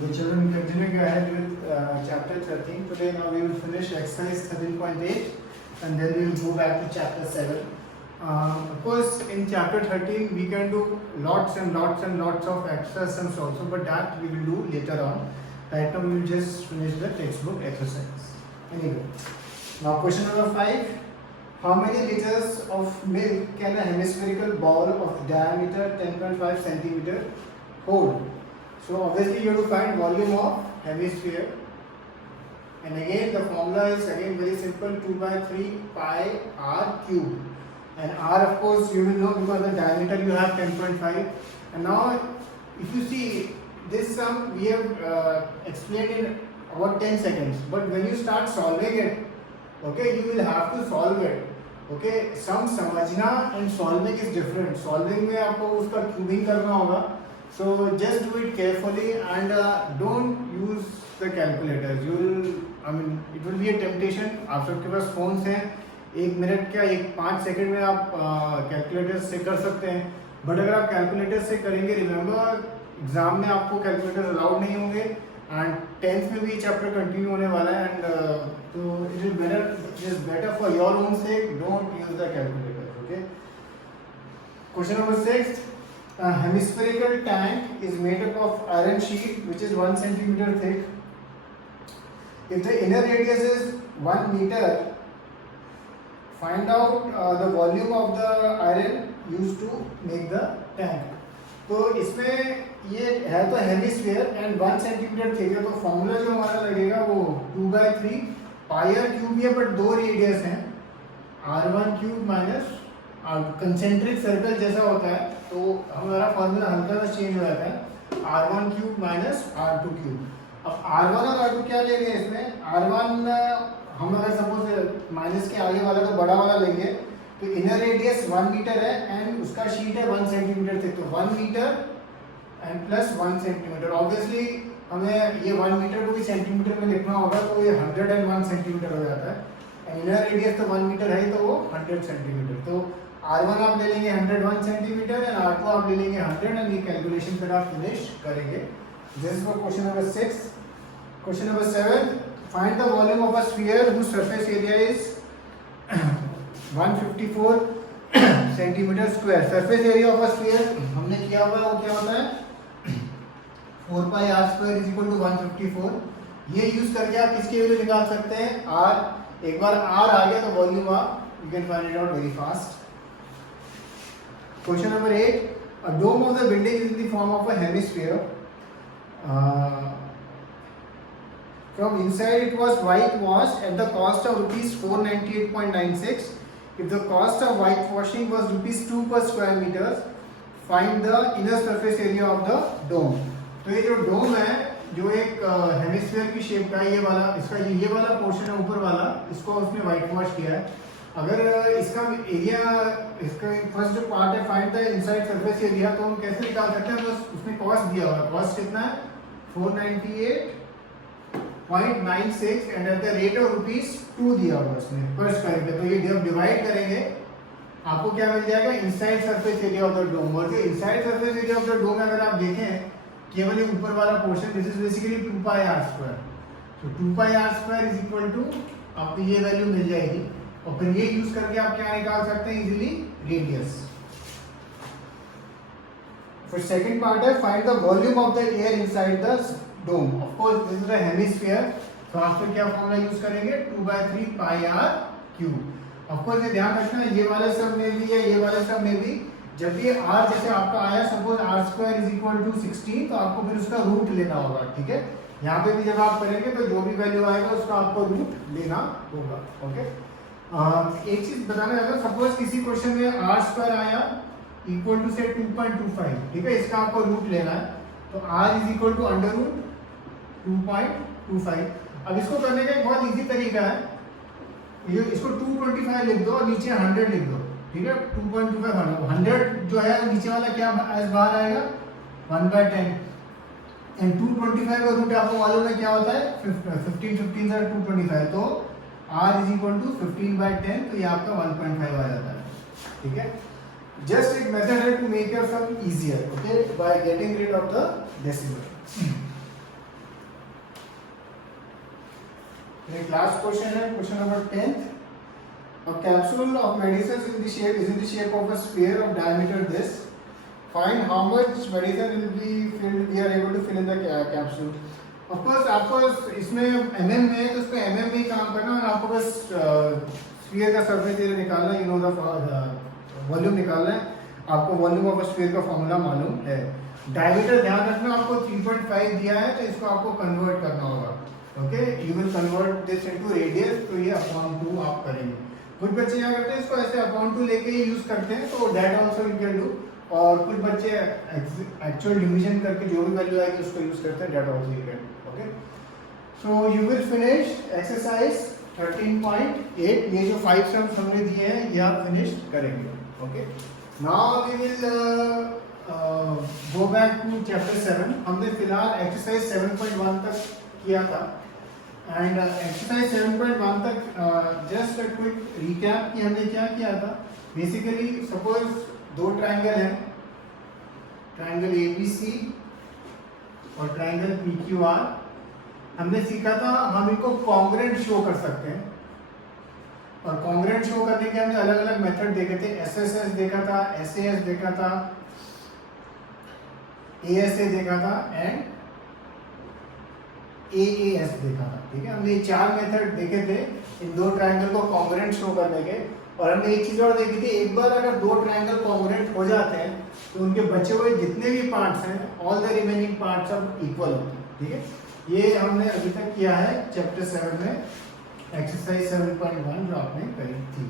The children continuing ahead with chapter 13. Today now we will finish exercise 13.8 and then we will go back to chapter 7. Of course, in chapter 13 we can do lots and lots and lots of exercises also, but that we will do later on. Right now we will just finish the textbook exercise. Anyway, now question number 5. How many liters of milk can a hemispherical ball of diameter 10.5 centimeter hold? So obviously you have to find volume of hemisphere, and again the formula is again very simple, 2 by 3 pi r cube, and r of course you will know because the diameter you have 10.5. and now if you see this sum we have explained in about 10 seconds, but when you start solving it, okay, you will have to solve it. Okay, sum समझना and solving is different. Solving में आपको उसका cubing करना होगा. So just do it carefully and don't use the calculator. It will be a temptation. आप सबके पास phones हैं, 1 minute क्या 5 सेकंड में आप कैलकुलेटर से कर सकते हैं. बट अगर आप कैलकुलेटर से करेंगे, रिमेंबर एग्जाम में आपको कैलकुलेटर अलाउड नहीं होंगे, एंड 10th में भी चैप्टर कंटिन्यू होने वाला है, एंड तो it is better for your own sec, don't use the calculator. Okay, question number 6. A hemispherical tank is made up of iron sheet which is 1 centimeter thick. If the inner radius is 1 meter, find out the volume of the iron used to make the tank. तो इसमें ये है तो hemisphere and 1 centimetre thick है, तो formula जो हमारा लगेगा वो 2 by 3 पाई आर क्यूब है, बट 2 रेडियस हैं, r1 cube minus concentric circle जैसा होता है, तो हमारा फॉर्मूला हल्का सा चेंज हो जाता है, r1 cube minus r2 cube. अब r1 और r2 क्या लेंगे इसमें, r1 हम अगर सपोज माइनस के आगे वाला तो बड़ा वाला लेंगे, तो इनर रेडियस 1 मीटर है एंड उसका शीट है 1 सेंटीमीटर तक, तो 1 metre and plus 1 centimetre. Obviously हमें ये 1 मीटर को भी सेंटीमीटर में लिखना होगा, तो ये 101 सेंटीमीटर हो जाता है, एंड इनर रेडियस तो 1 मीटर है तो वो 100 सेंटीमीटर. तो R1 आप ले लेंगे 101 सेंटीमीटर एंड R2 आप ले लेंगे 100, एंड ये कैलकुलेशन फिर आप फिनिश करेंगे. This is for question number 6. Question number 7. Find the volume of a sphere whose surface area is 154 centimetre square. Surface area of a sphere हमने किया हुआ है, वो क्या होता है 4 pi r square is equal to 154. ये यूज करके आप किसकी वैल्यू निकाल सकते हैं, r. एक बार r आ गया तो वॉल्यूम आप you can find it out very fast. Question number 8. A dome of the building is in the form of a hemisphere. From inside it was whitewashed at the cost of rupees 498.96. If the cost of whitewashing was rupees 2 per square meters, find the inner surface area of the dome. तो ये जो डोम है, जो एक hemisphere की shape का, ये वाला इसका ये वाला पोर्शन है ऊपर वाला, इसको उसने व्हाइट वॉश किया है. अगर इसका एरिया, इसका फर्स्ट जो पार्ट है find the inside surface area, तो हम कैसे निकाल सकते हैं, बस उसने कॉस्ट दिया हुआ है. कॉस्ट कितना है 498.96 and at the rate of rupees 2 दिया हुआ है उसने पर स्क्वायर मीटर. तो ये जब डिवाइड करेंगे आपको क्या मिल जाएगा, inside surface area of the dome. और जो inside surface area of the dome अगर आप देखें केवल ये ऊपर वाला portion, this is basically 2 pi r square. तो 2 pi r square is equal to, आपको ये वैल्यू मिल जाएगी, और फिर ये यूज करके आप क्या निकाल सकते हैं इजीली, रेडियस. फिर सेकंड पार्ट है find the volume of the air inside the dome. Of course this is a hemisphere, तो आप फिर क्या फॉर्मूला यूज करेंगे, 2 by 3 pi r cube. Of course ये ध्यान रखना, ये वाले सब में भी या ये वाले सब में भी जब ये r जैसे आपका आया, suppose r square is equal to 16, तो आपको फिर उसका रूट लेना होगा. ठीक है, यहाँ पे भी जब आप करेंगे तो जो भी वैल्यू आएगा उसका आपको रूट लेना होगा. ओके, एक चीज बताना है, अगर सपोज किसी क्वेश्चन में r स्क्वायर आया इक्वल टू से 2.25, ठीक है, इसका आपको रूट लेना है, तो r is equal to under root 2.25. अब इसको करने का एक बहुत इजी तरीका है, ये इसको 225 लिख दो और नीचे 100 लिख दो. ठीक है, 2.25 100 जो है नीचे वाला क्या बाहर आएगा 1/10, एंड 225 का रूट आपको मालूम है क्या होता है 15 से 225, तो r इज इक्वल टू 15/10, तो ये आपका 1.5 आ जाता है. ठीक है, जस्ट एक मेथड है to make your sum easier, okay, by getting rid of the decimal. एक लास्ट क्वेश्चन है, question number 10th. A capsule of medicine is in the shape of a sphere of diameter this. Find how much medicine will be filled. We are able to fill in the capsule. Of course आपको इसमें mm में है तो उसमें mm में ही काम करना है और आपको बस स्फीयर का सरफेस एरिया निकालना है, यू नो द वॉल्यूम निकालना है. आपको वॉल्यूम ऑफ अ स्फीयर का फॉर्मूला मालूम है. डायमीटर ध्यान रखना, आपको 3.5 दिया है तो इसको आपको कन्वर्ट करना होगा. Okay, you will convert this into radius, तो ये अपॉन 2 आप करेंगे. कुछ बच्चे क्या करते हैं इसको ऐसे अपॉन 2 लेके ही यूज करते हैं, तो that also you can do. और कुछ बच्चे एक्चुअल डिवीजन करके जो भी वैल्यू आएगी उसको यूज करते हैं, that also you can. Okay, so you will finish exercise 13.8. ये जो 5 सम्स हमने दिए हैं ये आप फिनिश करेंगे. Okay, now we will go back to chapter 7. हमने फिलहाल एक्सरसाइज 7.1 तक किया था एंड एक्सरसाइज 7.1 तक जस्ट अ क्विक रिकैप कि हमने क्या किया था. बेसिकली सपोज दो ट्रायंगल हैं, ट्रायंगल ABC और ट्रायंगल PQR. हमने सीखा था हम इनको कॉन्ग्रुएंट शो कर सकते हैं और कॉन्ग्रुएंट शो करने के हमने अलग अलग मेथड देखे थे. SSS देखा था, SAS देखा था, ASA देखा था एंड AAS देखा था. ठीक है, हमने ये 4 मेथड देखे थे इन दो ट्रायंगल को कॉन्ग्रुएंट शो करने के. और हमने एक चीज और देखी थी, एक बार अगर दो ट्रायंगल कॉन्ग्रुएंट हो जाते हैं तो उनके बचे हुए जितने भी पार्ट्स हैं ऑल द रिमेनिंग पार्ट्स अब इक्वल होते हैं. ठीक है, ये हमने अभी तक किया है चैप्टर 7 में, एक्सरसाइज 7.1 जो आपने करी थी.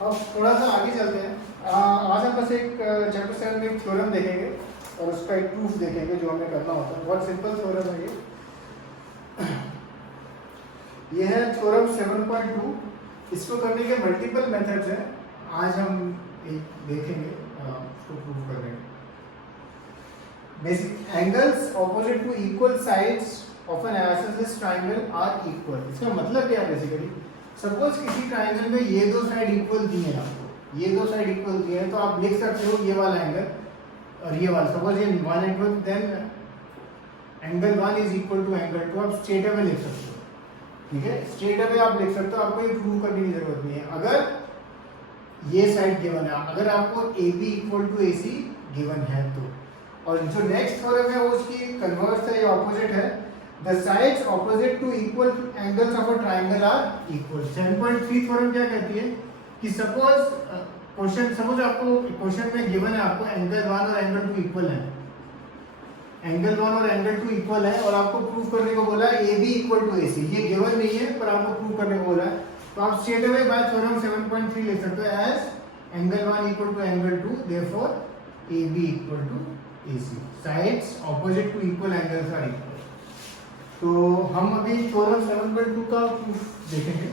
अब थोड़ा सा आगे चलते हैं. आज हम बस एक चैप्टर 7 में एक थ्योरम देखेंगे और उसका एक प्रूफ देखेंगे जो हमें करना होता है. बहुत सिंपल थ्योरम है ये है थ्योरम 7.2. इसको करने के मल्टीपल मेथड्स हैं, आज हम एक देखेंगे उसको प्रूफ करने के. Basic angles opposite to equal sides of an isosceles triangle are equal. इसका मतलब क्या है? बेसिकली सपोज किसी ट्रायंगल में ये दो साइड इक्वल दी है, आपको ये दो साइड इक्वल दी है, तो आप लिख सकते हो ये वाला एंगल और ये वाला. सपोज ये 1 angle, then angle 1 is equal to angle 2. आप स्ट्रेट अवे लिख सकते हो. ठीक है, स्ट्रेट अवे आप लिख सकते हो, आपको ये प्रूव करने की जरूरत नहीं है. अगर ये साइड गिवन है, अगर आपको AB equal to AC given है तो. और जो नेक्स्ट थ्योरम है वो उसकी कन्वर्स है, ये ऑपोजिट है. The sides opposite to equal angles of a triangle are equal. 7.3 theorem क्या कहती है कि सपोज आपको क्वेश्चन में गिवन है आपको एंगल 1 और एंगल 2 इक्वल है, एंगल 1 और एंगल 2 इक्वल है और आपको प्रूव करने को बोला है AB इक्वल टू AC. ये गिवन नहीं है पर आपको प्रूव करने को बोला है, तो आप स्ट्रेट अवे बाय थ्योरम 7.3 लिख सकते हो as angle 1 equal to angle 2, therefore AB equal to AC. Sides opposite to equal angles are equal. तो हम अभी थ्योरम 7.2 का प्रूफ देखेंगे.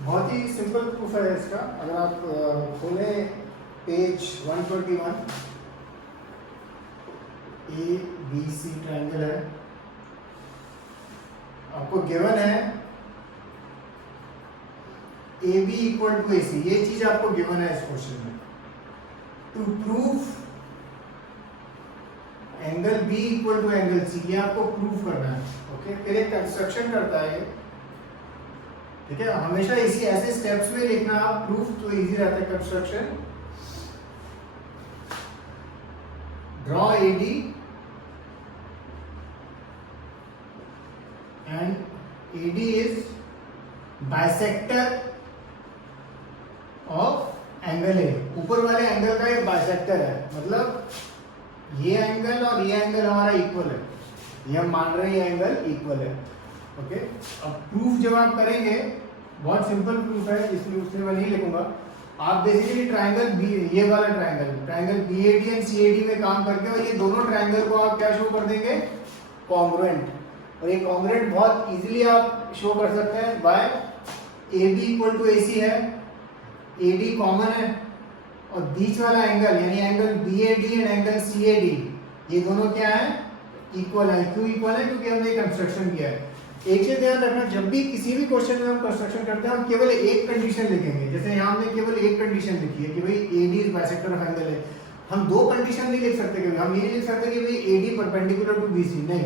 बहुत ही सिंपल प्रूफ है इसका. अगर आप खोलें पेज 121, ABC ट्रायंगल है, आपको गिवन है AB इक्वल टू AC. ये चीज आपको गिवन है इस क्वेश्चन में. To prove angle B equal to angle C, ये आपको प्रूव करना है. ओके, फिर एक कंस्ट्रक्शन करता है. ठीक है, हमेशा इसी ऐसे स्टेप्स में लिखना आप प्रूफ, तो इजी रहता है construction. Draw AD and AD is bisector of angle A. ऊपर वाले एंगल का ये बाइसेक्टर है, मतलब ये एंगल और ये एंगल हमारा इक्वल है, ये हम मान रहे हैं ये एंगल इक्वल है. ओके, अब प्रूफ जब आप करेंगे, बहुत सिंपल प्रूफ है, इसलिए उसमें मैं नहीं लिखूंगा. आप बेसिकली ट्रायंगल बी, ये वाला ट्रायंगल BAD एंड CAD में काम करके और ये दोनों ट्रायंगल को आप क्या शो कर देंगे? कॉन्ग्रुएंट. और ये कॉन्ग्रुएंट बहुत इजीली आप शो कर सकते हैं by AB equal to AC है, AD कॉमन है और बीच वाला एंगल यानी angle BAD and angle CAD ये दोनों क्या है? इक्वल है. क्यों इक्वल है? क्योंकि हमने कंस्ट्रक्शन किया है. एक चीज ध्यान रखना, जब भी किसी भी क्वेश्चन में हम कंस्ट्रक्शन करते हैं हम केवल एक कंडीशन लिखेंगे. जैसे यहाँ हमने केवल एक कंडीशन लिखी है कि भाई AD is bisector of angle है. हम दो कंडीशन नहीं लिख सकते कभी, हम ये नहीं लिख सकते कि भाई AD परपेंडिकुलर टू BC, नहीं,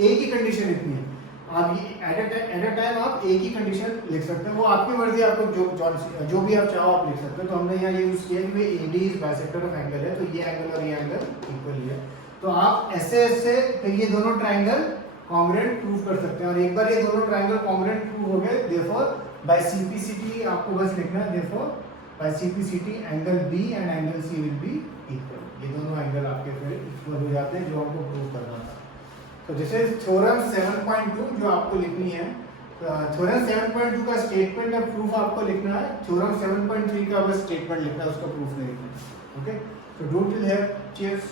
एक ही कंडीशन इतनी है। आप ये एट अ टाइम आप एक ही कंडीशन लिख सकते हैं, वो आपकी मर्जी, आपको जो भी आप चाहो आप लिख सकते हो। तो हमने यहाँ ये यूज किया कि भाई AD is bisector of angle है, तो ये एंगल और ये एंगल इक्वल ही है। तो आप ऐसे ऐसे फिर ये दोनों ट्राइंगल कॉन्ग्रुएंट प्रूव कर सकते हैं, और एक बार ये दोनों ट्राइंगल कॉन्ग्रुएंट प्रूव हो गए, देयरफॉर बाय CPCT आपको बस लिखना है, therefore by CPCT angle B and angle C will be equal. ये दोनों एंगल आपके फिर इक्वल हो जाते हैं, जो हमको प्रूव करना था। तो दिस इज थ्योरम 7.2 जो आपको लिखनी है। थ्योरम 7.2 का स्टेटमेंट या प्रूफ आपको लिखना है, थ्योरम 7.3 का बस स्टेटमेंट लिखना है, उसका प्रूफ नहीं लिखना है। ओके, तो डू टिल हियर, चीयर्स।